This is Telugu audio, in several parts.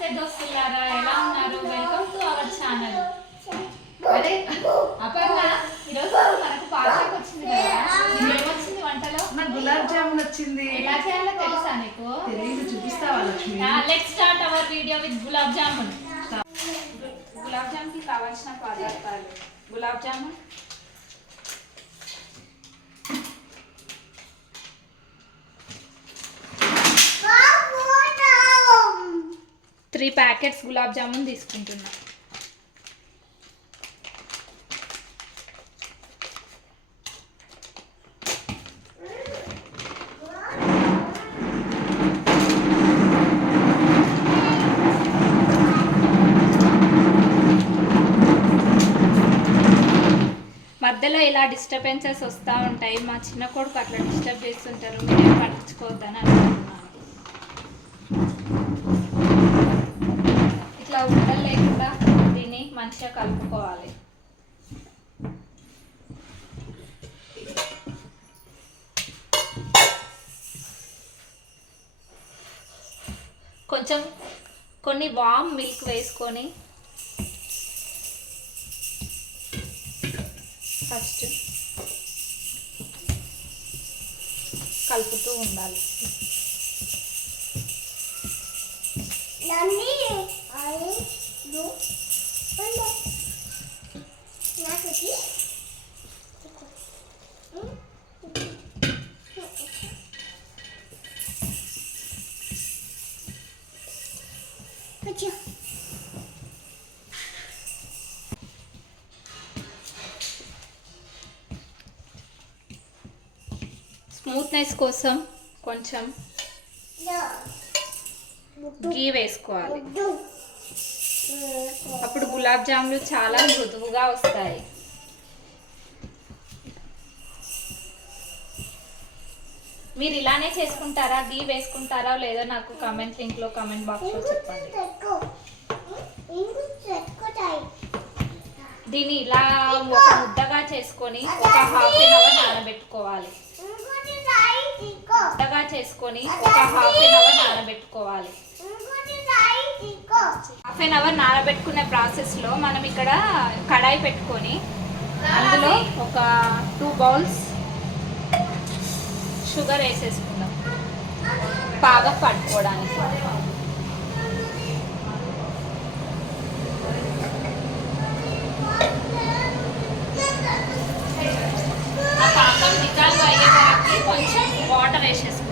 నమస్తే దోస్తులారా, ఎలా ఉన్నారు? Welcome to our channel. అరే అపర్ణ, ఈరోజు మనకు పార్టీకి వచ్చింది కదా, ఏమొచ్చింది వంటలో? నాకు గులాబ్ జామున్ వచ్చింది. ఎలా చేయాలో తెలుసా నీకు? తెలీదు, చూపిస్తావా Lakshmi? Let's start our video with gulab jamun. Gulab jamun కి కావాల్సిన పదార్థాలు: గులాబ్ జామున్, 3 ప్యాకెట్స్ గులాబ్ జామున్ తీసుకుంటున్నా. మధ్యలో ఇలా డిస్టర్బెన్సెస్ వస్తూ ఉంటాయి. మా చిన్న కొడుకు అట్లా డిస్టర్బ్ చేస్తుంటారు, మీరేం పట్టించుకోవద్దని అనుకుంటున్నాను. ఇట్లా ఉండలు లేకుండా దీన్ని మంచిగా కలుపుకోవాలి. కొంచెం కొన్ని వామ్ మిల్క్ వేసుకొని ఫస్ట్ కలుపుతూ ఉండాలి. స్మూత్నెస్ కోసం కొంచెం గీ వేసుకోవాలి. అప్పుడు గులాబ్ జాములు చాలా మృదువుగా వస్తాయి. మీరు ఇలానే చేసుకుంటారా, గీ వేసుకుంటారా లేదో నాకు కామెంట్ లింక్లో కామెంట్ బాక్స్లో చెప్పండి. దీన్ని ఇలా ఒక ముద్దగా చేసుకొని ఒక హాఫ్ అన్ అవర్ నానబెట్టుకోవాలి. ముద్దగా చేసుకొని ఒక హాఫ్ అన్ అవర్ నానబెట్టుకోవాలి. హాఫ్ అన్ అవర్ నానబెట్టుకునే ప్రాసెస్లో మనం ఇక్కడ కడాయి పెట్టుకొని అందులో ఒక 2 బౌల్స్ షుగర్ వేసేసుకుందాం బాగా పట్టుకోవడానికి. ఆ పాకం నికాలుగా అయ్యే వరకు కొంచెం వాటర్ వేసేసుకుందాం.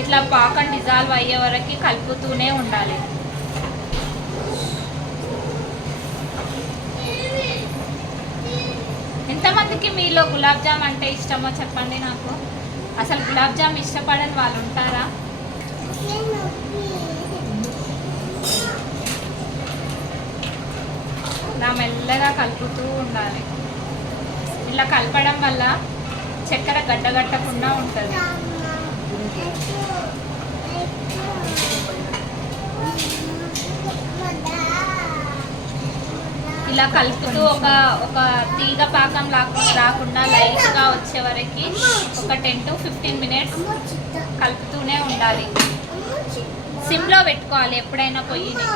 ఇట్లా పాకం డిజాల్వ్ అయ్యే వరకు కలుపుతూనే ఉండాలి. ఎంతమందికి మీలో గులాబ్ జామ్ అంటే ఇష్టమో చెప్పండి నాకు. అసలు గులాబ్ జామ్ ఇష్టపడని వాళ్ళు ఉంటారా? ఇలా మెల్లగా కలుపుతూ ఉండాలి. ఇలా కలపడం వల్ల చక్కెర గడ్డగట్టకుండా ఉంటుంది. ఇలా కలుపుతూ ఒక తీగ పాకం రాకుండా లైట్గా వచ్చే వరకు ఒక 10 to 15 మినిట్స్ కలుపుతూనే ఉండాలి. సిమ్లో పెట్టుకోవాలి ఎప్పుడైనా పొయ్యిని.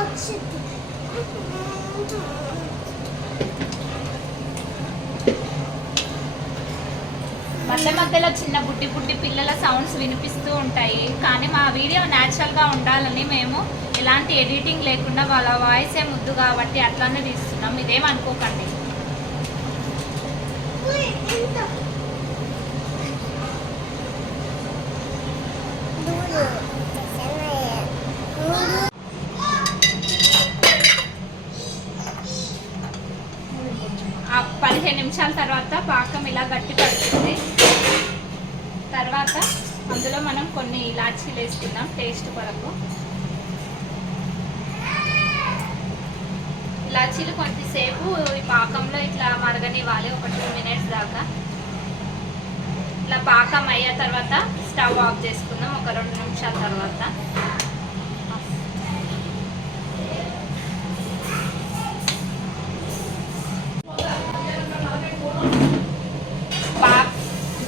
మధ్య మధ్యలో చిన్న బుడ్డి బుడ్డి పిల్లల సౌండ్స్ వినిపిస్తూ ఉంటాయి, కానీ మా వీడియో న్యాచురల్గా ఉండాలని మేము ఎలాంటి ఎడిటింగ్ లేకుండా వాళ్ళ వాయిసే ముద్దు కాబట్టి అట్లానే తీస్తున్నాం, ఇదేమనుకోకండి. ఆ 15 నిమిషాల తర్వాత పాకం ఇలా గట్టి పడుతుంది. తర్వాత అందులో మనం కొన్ని ఇలాచీలు వేసుకుందాం టేస్ట్ కొరకు. ఇలాచీలు కొద్దిసేపు ఈ పాకంలో ఇట్లా మరగనివ్వాలి, ఒక 2 మినిట్స్ దాకా. ఇట్లా పాకం అయ్యే తర్వాత స్టవ్ ఆఫ్ చేసుకుందాం ఒక 2 నిమిషాల తర్వాత.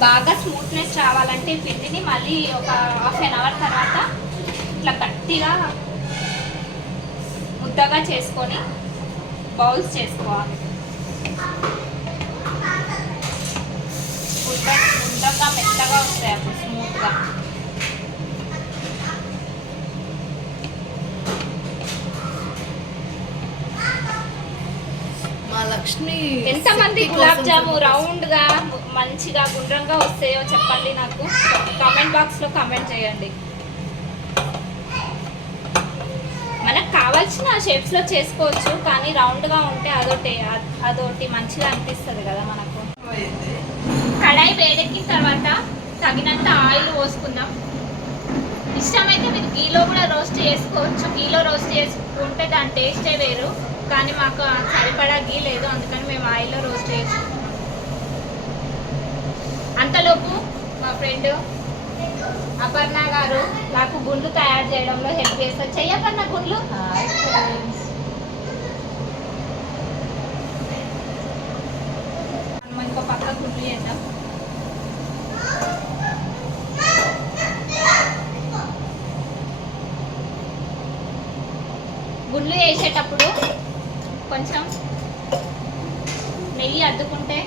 బాగా స్మూత్నెస్ రావాలంటే ఈ పిండిని మళ్ళీ ఒక ½ అవర్ తర్వాత ఇట్లా గట్టిగా ముద్దగా చేసుకొని బౌల్స్ చేసుకోవాలి. ముద్దగా మెత్తగా వస్తాయి అప్పుడు స్మూత్గా. మా లక్ష్మి ఎంతమంది గులాబ్ జాము రౌండ్ గా మంచిగా గుండ్రంగా వస్తాయో చెప్పండి నాకు. కామెంట్ బాక్స్ లో కామెంట్ చేయండి. మనకు కావాల్సిన షేప్స్ లో చేసుకోవచ్చు, కానీ రౌండ్ గా ఉంటే అదొకటి మంచిగా అనిపిస్తుంది కదా మనకు. కడాయి వేడెక్కిన తర్వాత తగినంత ఆయిల్ పోసుకుందాం. ఇష్టమైతే మీరు గీలో కూడా రోస్ట్ చేసుకోవచ్చు. గీలో రోస్ట్ చేసుకుంటే దాని టేస్టే వేరు, కానీ మాకు సరిపడా గీ లేదు, అందుకని మేము ఆయిల్లో రోస్ట్ చేసుకుంటాం. అంతలోపు మా ఫ్రెండ్ అపర్ణ గారు నాకు గుండ్లు తయారు చేయడంలో హెల్ప్ చేస్తారు. చెయ్యపర్ణ గుండ్లు. ఇంకో పక్క గుండ్లు చేద్దాం. గుండ్లు వేసేటప్పుడు కొంచెం నెయ్యి అద్దుకుంటే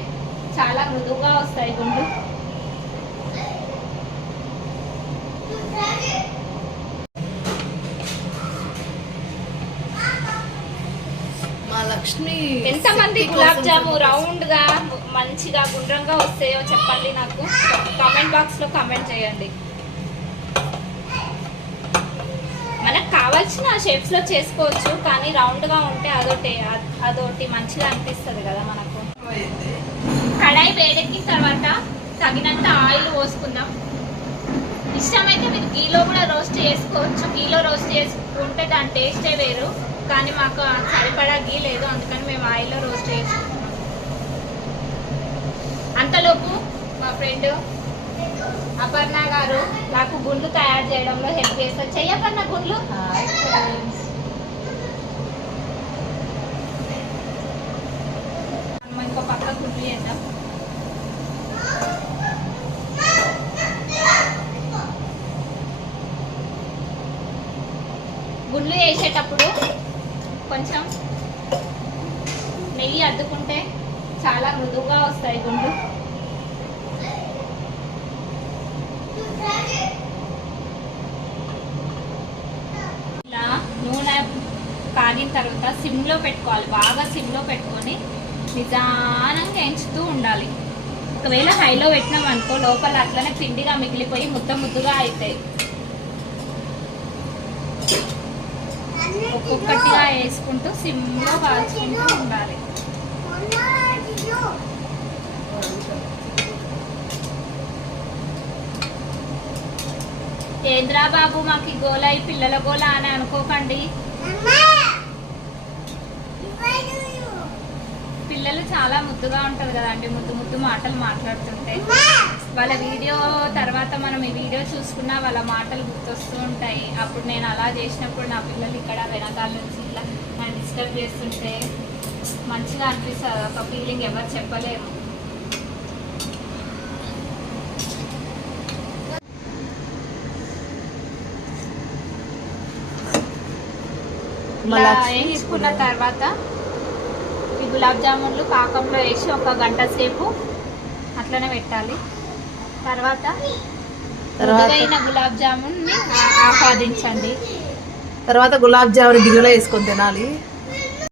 చాలా మృదువుగా వస్తాయి గుండ్లు. మా లక్ష్మి ఎంతమంది గులాబ్ జాము రౌండ్ గా మంచిగా గుండ్రంగా వస్తాయో చెప్పండి నాకు. కామెంట్ బాక్స్ లో కామెంట్ చేయండి. మనకు కావాల్సిన షేప్స్ లో చేసుకోవచ్చు, కానీ రౌండ్ గా ఉంటే అదొకటి మంచిగా అనిపిస్తుంది కదా మనకు. కడాయి వేడెక్కిన తర్వాత తగినంత ఆయిల్ పోసుకుందాం. ఇష్టమైతే మీరు గీలో కూడా రోస్ట్ చేసుకోవచ్చు. గీలో రోస్ట్ చేసుకుంటే దాని టేస్టే వేరు, కానీ మాకు సరిపడా గీ లేదు, అందుకని మేము ఆయిల్లో రోస్ట్ చేసుకుంటాం. అంతలోపు మా ఫ్రెండ్ అపర్ణ గారు నాకు గుండ్లు తయారు చేయడంలో హెల్ప్ చేస్తారు. చెయ్యపర్ణ గుండ్లు. ఇంకో పక్క గుండ్లు చేద్దాం. గుండ్లు వేసేటప్పుడు కొంచెం నెయ్యి అద్దుకుంటే చాలా మృదువుగా వస్తాయి గుండ్లు. ఇలా నూనె కాగిన తర్వాత సిమ్లో పెట్టుకోవాలి. బాగా సిమ్లో పెట్టుకొని నిదానంగా ఎంచుతూ ఉండాలి. ఒకవేళ హైలో పెట్టినాం అనుకో లోపల అట్లనే పిండిగా మిగిలిపోయి ముద్దగా అవుతాయి. ఒక్కొక్కటిగా వేసుకుంటూ సిమ్లో కాల్చుకుంటూ ఉండాలి. ఏంద్రా బాబు మాకు గోల ఈ పిల్లల గోల అని అనుకోకండి. పిల్లలు చాలా ముద్దుగా ఉంటుంది కదండి, ముద్దు మాటలు మాట్లాడుతుంటే. వాళ్ళ వీడియో తర్వాత మనం ఈ వీడియో చూసుకున్నా వాళ్ళ మాటలు గుర్తొస్తూ ఉంటాయి. అప్పుడు నేను అలా చేసినప్పుడు నా పిల్లలు ఇక్కడ వెనకాల నుంచి ఇలా నన్ను డిస్టర్బ్ చేస్తుంటే మంచిగా అనిపిస్తుంది. ఒక ఫీలింగ్ ఎవరు చెప్పలేరు. ఇలా వేయించుకున్న తర్వాత ఈ గులాబ్ జామున్లు పాకంలో వేసి ఒక గంట సేపు అట్లనే పెట్టాలి. తర్వాత గులాబ్ జామున్ ఆస్వాదించండి. తర్వాత గులాబ్ జామున్ గిన్నెలో వేసుకొని తినాలి.